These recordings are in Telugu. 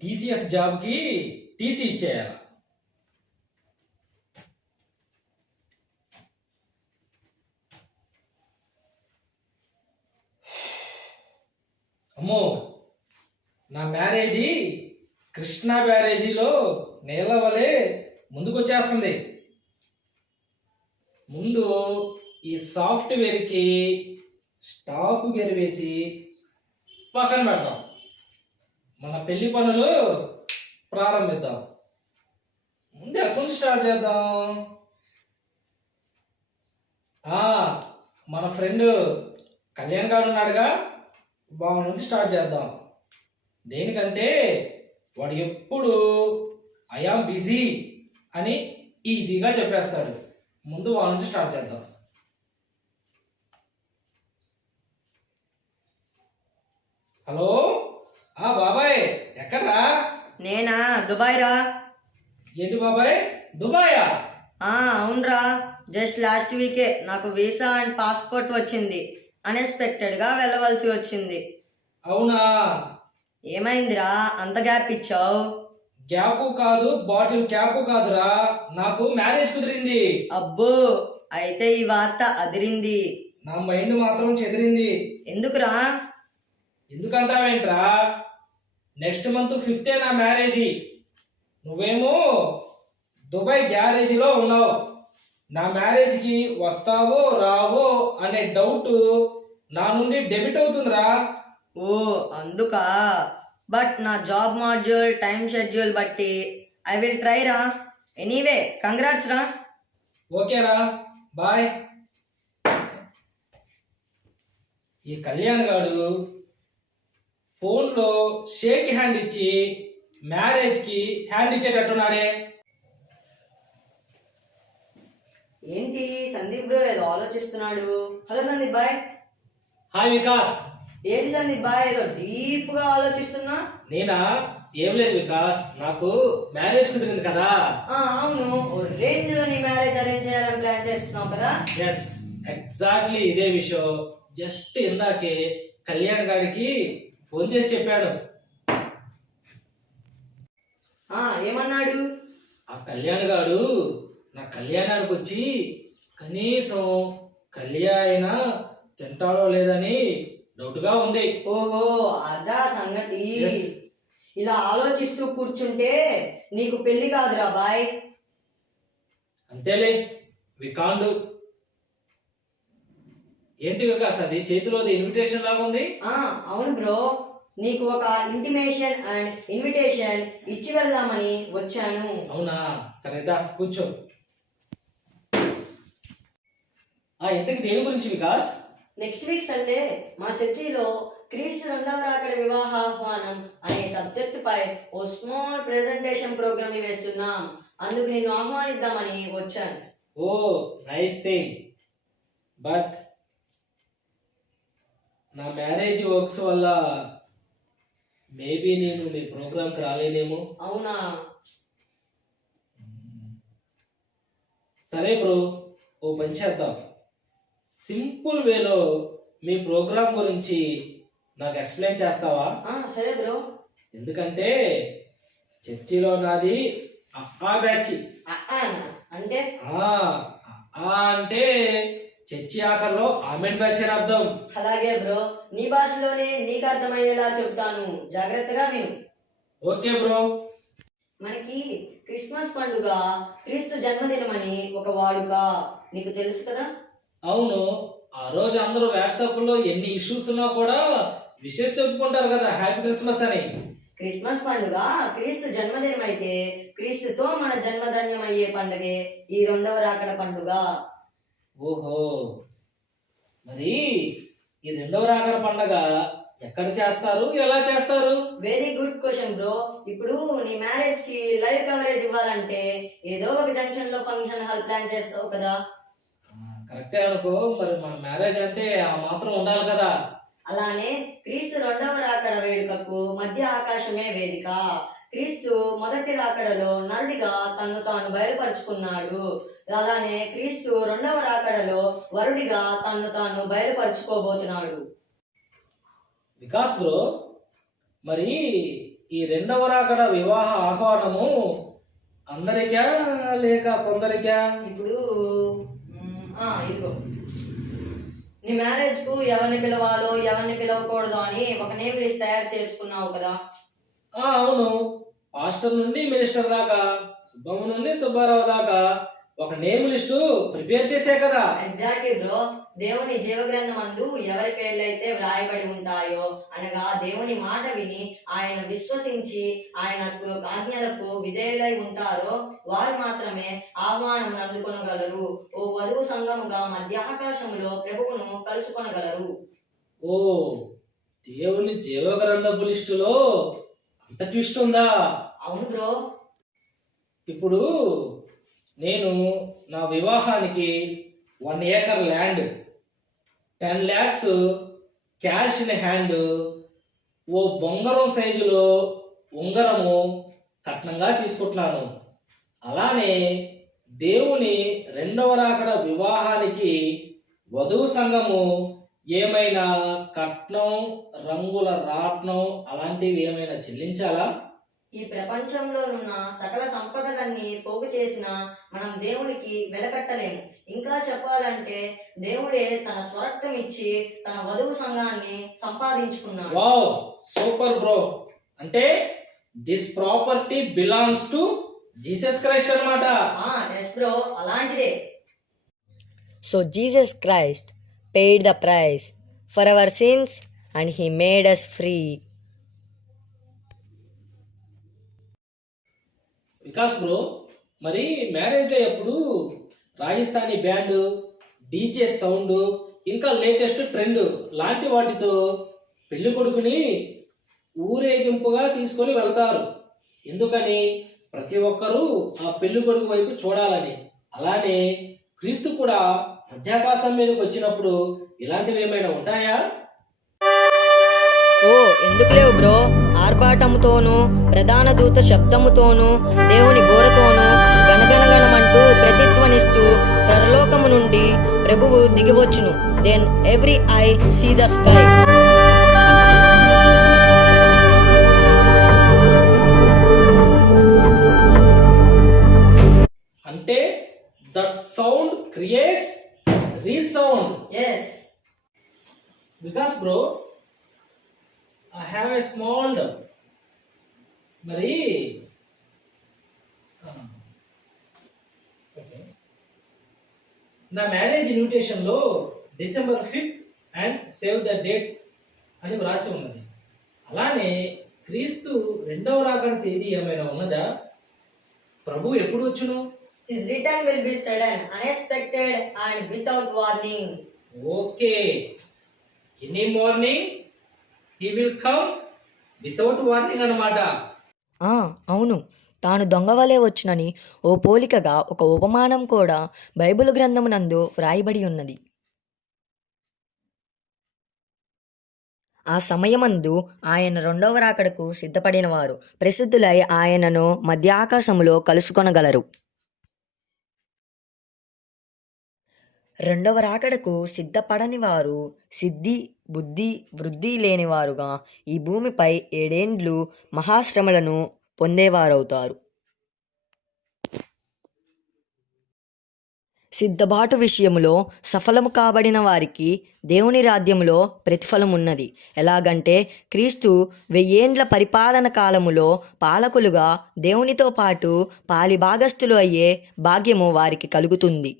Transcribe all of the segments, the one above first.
టీసీఎస్ జాబ్కి టీసీ ఇచ్చేయాలి. అమ్మో, నా మ్యారేజీ కృష్ణా బ్యారేజీలో నీళ్ళ వలె ముందుకొచ్చేస్తుంది. ముందు ఈ సాఫ్ట్వేర్కి స్టాప్ గేర్ వేసి పక్కన పెడతాం. మన పెళ్లి పనులు ప్రారంభిద్దాం. ముందు ఎక్కడి స్టార్ట్ చేద్దాం? మన ఫ్రెండ్ కళ్యాణ్ గారు ఉన్నాడుగా, బాగు నుంచి స్టార్ట్ చేద్దాం. దేనికంటే వాడు ఎప్పుడు ఐఆమ్ బిజీ అని ఈజీగా చెప్పేస్తాడు. ముందు వాళ్ళ నుంచి స్టార్ట్ చేద్దాం. హలో, బాబాయ్ ఎక్కడ్రా? నేనా, దుబాయ్ రా. ఏంటి బాబాయ్, దుబాయా? అవునరా, జస్ట్ లాస్ట్ వీకే నాకు వీసా అండ్ పాస్పోర్ట్ వచ్చింది. అన్ఎక్స్పెక్టెడ్గా వెళ్ళవలసి వచ్చింది. అవునా? ఏమైందిరా అంత గ్యాప్ ఇచ్చావు? గ్యాపు కాదు, బాటిల్ క్యాపు కాదురా, నాకు మ్యారేజ్ కుదిరింది. అబ్బో, అయితే ఈ వార్త అదిరింది. నా మైండ్ మాత్రం చెదిరింది. ఎందుకురా? ఎందుకంటావేంట్రా? నెక్స్ట్ మంత్ 5th నా మ్యారేజీ. నువ్వేమో దుబాయ్ గ్యారేజీలో ఉన్నావు. నా మ్యారేజ్కి వస్తావో రావో అనే డౌట్ నా నుండి డెబిట్ అవుతుందిరా. ఓ అందుకా? బట్ నా జాబ్ మాడ్యూల్ టైం షెడ్యూల్ బట్టి ఐ విల్ ట్రై రా. ఎనీవే కంగ్రాట్స్ రా. ఓకేరా, బాయ్. ఈ కళ్యాణ్ గాడు ఫోన్లో షేక్ హ్యాండ్ ఇచ్చి మ్యారేజ్కి హ్యాండ్ ఇచ్చేటట్టున్నాడే. ఏంటి సందీప్ బ్రో ఏదో ఆలోచిస్తున్నాడు. హలో సందీప్ బాయ్. హాయ్ వికాస్. ఏంటి సందీప్ బాయ్ ఏదో డీప్ గా ఆలోచిస్తున్నా? నేనా? ఏం లేదు వికాస్, నాకు మ్యారేజ్ కుదిరింది కదా. అవును, రేంజ్ లో నీ మ్యారేజ్ అరేంజ్ చేయాలని ప్లాన్ చేస్తున్నావు కదా. ఎస్, ఎగ్జాక్ట్లీ ఇదే విషయం. జస్ట్ ఇందాకే కళ్యాణ్ గారికి ఫోన్ చేసి చెప్పాడు. ఏమన్నాడు? ఆ కళ్యాణ్ గాడు నా కళ్యాణానికి వచ్చి కనీసం కళ్యాణ తింటాడో లేదని డౌట్గా ఉంది. ఓహో, అదా సంగతి. ఇలా ఆలోచిస్తూ కూర్చుంటే నీకు పెళ్లి కాదురా బాయ్. అంతేలే, వికాండు. ఏంటి వికాస్, అది చేతిలోది ఇన్విటేషన్ లాగా ఉంది? అవును బ్రో, నీకు ఒక ఇంటిమేషన్ అండ్ ఇన్విటేషన్ ఇచ్చి వెళ్దామని వచ్చాను. అవునా? సరేదా, కూర్చో. ఇంతకి దేని గురించి వికాస్? నెక్స్ట్ వీక్ సండే మా చర్చిలో క్రీస్తు రెండవ రాకడ వివాహ ఆహ్వానం అనే సబ్జెక్ట్ పై ఓ స్మాల్ ప్రెజెంటేషన్ ప్రోగ్రామ్ వేస్తున్నాం. అందుకు నేను ఆహ్వానిద్దామని వచ్చాను. ఓ నైస్ థింగ్. బట్ నా మ్యారేజ్ వర్క్స్ వల్ల మేబీ నేను మీ ప్రోగ్రామ్కి రాలేనేమో. అవునా? సరే బ్రో, ఓ పని చేద్దాం. సింపుల్ వేలో మీ ప్రోగ్రామ్ గురించి నాకు ఎక్స్ప్లెయిన్ చేస్తావా? సరే బ్రో. ఎందుకంటే చర్చిలో నాది బ్యాచ్. అంటే అంటే చర్చి ఆఖరిలో ఆమెన్ బ్యాచ్ అని అర్థం. అలాగే బ్రో, నీ భాషలోనే నీకు అర్థమయ్యేలా చెప్తాను, జాగ్రత్తగా విను. Okay bro. మనకి క్రిస్మస్ పండుగ క్రీస్తు జన్మదినమని ఒక వాడుక, నీకు తెలుసు కదా. అవును, ఆ రోజు అందరూ వాట్సాప్ లో ఎన్ని ఇష్యూస్ ఉన్నా కూడా విషెస్ చెప్పుకుంటారు కదా, హ్యాపీ క్రిస్మస్ అని. క్రిస్మస్ పండుగ క్రీస్తు జన్మదినం అయితే క్రీస్తుతో మన జన్మధన్యం అయ్యే పండుగే ఈ రెండవ రాకడ పండుగ. ఓహో, మరి ఈ రెండవ రాకడ పండుగ ఎక్కడ చేస్తారు, ఎలా చేస్తారు? Very good question bro. ఇప్పుడు నీ మ్యారేజ్ కి లైవ్ కవరేజ్ ఇవ్వాలంటే ఏదో ఒక జంక్షన్ లో ఫంక్షన్ హాల్ ప్లాన్ చేస్తావు కదా. కరెక్టే అనుకో, మరి మన మ్యారేజ్ అంటే ఆ మాత్రం ఉండాలి కదా. అలానే క్రీస్తు రెండవ రాకడ వేడుకకు మధ్య ఆకాశమే వేదిక. క్రీస్తు మొదటి రాకడలో నరుడిగా తన్ను తాను బయలుపరుచుకున్నాడు. అలానే క్రీస్తు రెండవ రాకడలో వరుడిగా తన్ను తాను బయలుపరుచుకోబోతున్నాడు. వికాస్ బ్రో, మరి ఈ రెండవ రాకడ వివాహ ఆహ్వానము అందరికా లేక కొందరికా? ఇప్పుడు ఇదిగో నీ మ్యారేజ్ కు ఎవరిని పిలవాలో ఎవరిని పిలవకూడదు అని ఒక నేమ్ లిస్ట్ తయారు చేసుకున్నావు కదా. అవును, పాస్టర్ నుండి మినిస్టర్ దాకా, సుబ్బమ్మ నుండి సుబ్బారావు దాకా ఒక నేమ్ లిస్టు ప్రిపేర్ చేసే కదా. Exactly bro. దేవుని జీవగ్రంథం అందు ఎవరి పేర్లైతే వ్రాయబడి ఉంటాయో, అనగా దేవుని మాట విని ఆయన విశ్వసించి ఆయన ఆజ్ఞలకు విధేయులై ఉంటారో వారు మాత్రమే ఆహ్వానం అందుకొనగలరు. ఓ వధువు సంఘముగా మధ్యాకాశములో ప్రభువును కలుసుకొనగలరు. ఓ, దేవుని జీవగ్రంథపు లిస్టులో అంత ట్విస్ట్ ఉందా? అవును బ్రో. ఇప్పుడు నేను నా వివాహానికి 1 acre land, 10 lakhs cash in hand, ఓ బొంగరం సైజులో ఉంగరము కట్నంగా తీసుకుంటున్నాను. అలానే దేవుని రెండవ రాకడ వివాహానికి వధువు సంఘము ఏమైనా కట్నం, రంగుల రాట్నం అలాంటివి ఏమైనా చెల్లించాలా? ఈ ప్రపంచంలోనున్న సకల సంపదలన్నీ పోగు చేసిన మనం దేవునికి వెలకట్టలేము. ఇంకా చెప్పాలంటే దేవుడే తన స్వరక్తం ఇచ్చి తన వధువు సంఘాన్ని సంపాదించుకున్నాడు. Wow, super bro. అంటే this property belongs to Jesus Christ అన్నమాట. ఎస్ బ్రో, అలాంటిదే. So Jesus Christ paid the price for our sins and he made us free. Vikas bro, మరి మ్యారేజ్ డే అప్పుడు రాజస్థానీ బ్యాండ్, డీజే సౌండ్, ఇంకా లేటెస్ట్ ట్రెండ్ లాంటి వాటితో పెళ్లి కొడుకుని ఊరేగింపుగా తీసుకొని వెళ్తారు. ఎందుకని? ప్రతి ఒక్కరూ ఆ పెళ్లి కొడుకు వైపు చూడాలని. అలానే క్రీస్తు కూడా మధ్యాకాశం మీదకి వచ్చినప్పుడు ఇలాంటివి ఏమైనా ఉంటాయా? ఓ, ఎందుకు లేవు బ్రో. ఆర్భాటముతోనూ ప్రధాన దూత శబ్దముతోనూ దేవుని బోరతోనూ గణగణగణమంటూ ప్రతిధ్వనిస్తూ పరలోకము నుండి ప్రభువు దిగివచ్చును. Then every I see the sky. అంటే that sound creates resound. Yes. Because bro, I have a small doubt. మరి నా మ్యారేజ్ ఇన్విటేషన్లో December 5th and save the date అని వ్రాసి ఉన్నది. అలానే క్రీస్తు రెండవ రాకడ తేదీ ఏమైనా ఉన్నదా? ప్రభు ఎప్పుడు వచ్చును? His return will be sudden, unexpected and without warning. Okay, any morning he will come without warning అన్నమాట. అవును, తాను దొంగవలే వచ్చునని ఓ పోలికగా ఒక ఉపమానం కూడా బైబిల్ గ్రంథమునందు వ్రాయబడి ఉన్నది. ఆ సమయమందు ఆయన రెండవ రాకడకు సిద్ధపడిన వారు ప్రసిద్ధులై ఆయనను మధ్య ఆకాశములో కలుసుకొనగలరు. రెండవ రాకడకు సిద్ధపడని వారు సిద్ధి, బుద్ధి, వృద్ధి లేనివారుగా ఈ భూమిపై 7 ఏండ్లు మహాశ్రమలను పొందేవారవుతారు. సిద్ధబాటు విషయములో సఫలము కాబడిన వారికి దేవుని రాజ్యములో ప్రతిఫలం ఉన్నది. ఎలాగంటే క్రీస్తు 1000 ఏండ్ల పరిపాలన కాలములో పాలకులుగా దేవునితో పాటు పాలిభాగస్థులు అయ్యే భాగ్యము వారికి కలుగుతుంది.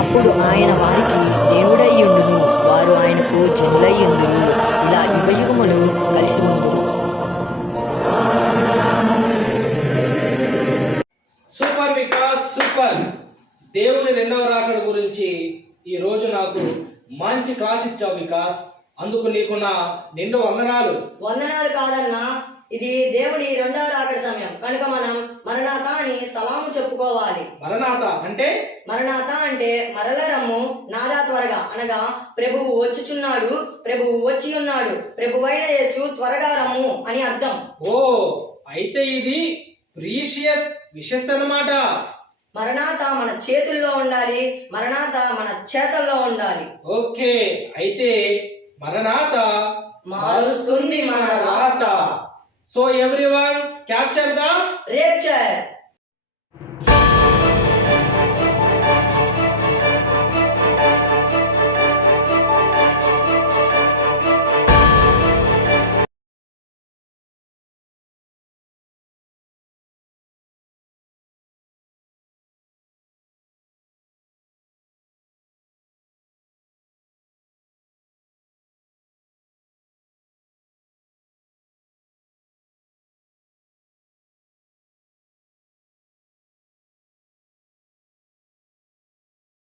అప్పుడు ఆయన వారికి దేవుడయ్యుండును, వారు ఆయనకు జనులయ్యుందురు. ఇలా యుగయుగములు కలిసి ఉందురు. Super Vikas, super. దేవుని రెండవ రాకడ గురించి ఈ రోజు నాకు మంచి క్లాస్ ఇచ్చావు వికాస్. అందుకు నీకు నా నిండు వందనాలు. వందనాలు కాదన్నా, ఇది దేవుడి రెండవ రాకడ సమయం కనుక మనం మరణాత అని సలాము చెప్పుకోవాలి. మరణాత అంటే? మరణాత అంటే మరల రమ్ము, నాదా త్వరగా, అనగా ప్రభువు వచ్చుచున్నాడు, ప్రభువు వచ్చి ఉన్నాడు, ప్రభువైన యేసు త్వరగా రమ్ము అని అర్థం. ఓ, అయితే ఇది ప్రీషియస్ విషెస్ అన్నమాట. మరణాత మన చేతుల్లో ఉండాలి, మరణాత మన చేతల్లో ఉండాలి. ఓకే, అయితే మరణాత మారుస్తుంది మన రాత. So everyone capture the rapture.